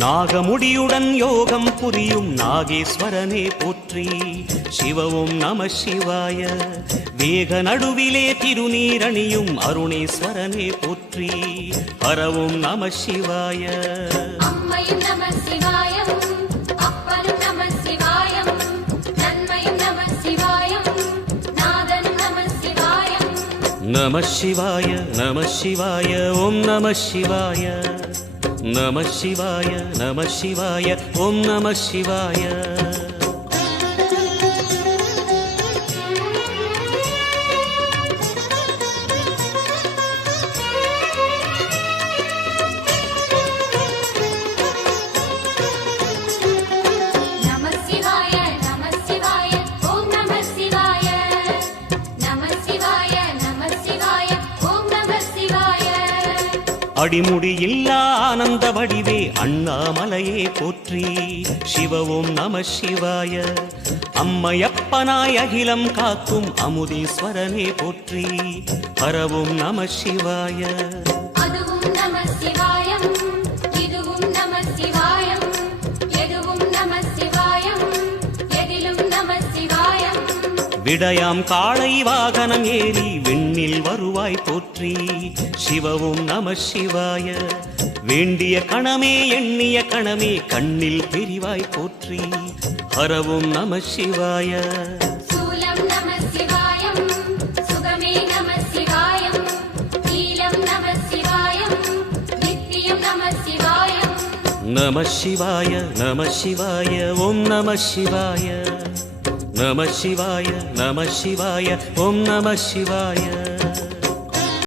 நாகமுடியுடன் யோகம் புரியும் நாகேஸ்வரனே போற்றி. சிவவும் நம சிவாய. வேக நடுவிலே திருநீரணியும் அருணேஸ்வரனே போற்றி. ஹரவும் நம சிவாய. அம்மையும் நம சிவாயம், அப்பனும் நம சிவாயம், நன்மையும் நம சிவாயம், நாதனும் நம சிவாயம். நம சிவாய நம சிவாய ஓம் நம சிவாய. நம சிவாய நம சிவாய ஓம் நம சிவாய. அடிமுடியில்லா ஆனந்த வடிவே அண்ணாமலையே போற்றி. சிவவும் நம சிவாய. அம்மையப்பனாய் அகிலம் காக்கும் அமுதீஸ்வரனே போற்றி. ஹரவும் நம சிவாய. அதுவும் நம சிவாயம், இதுவும் நம சிவாயம், எதுவும் நம சிவாயம், எதிலும் நம சிவாயம். விடயாம் காளை வாகனம் ஏறி விண்ணில் வருவாய் போற்றி. சிவவும் நம சிவாய. வேண்டிய கணமே எண்ணிய கணமே கண்ணில் தெரிவாய் போற்றி. ஹரவும் நம சிவாய. சூலம் நம சிவாயம், சுகமே நம சிவாயம், நீலம் நம சிவாயம், நித்தியம் நம சிவாயம். நம சிவாய நம சிவாய ஓம் நம சிவாய. நம சிவாய நம சிவாய ஓம் நம சிவாய.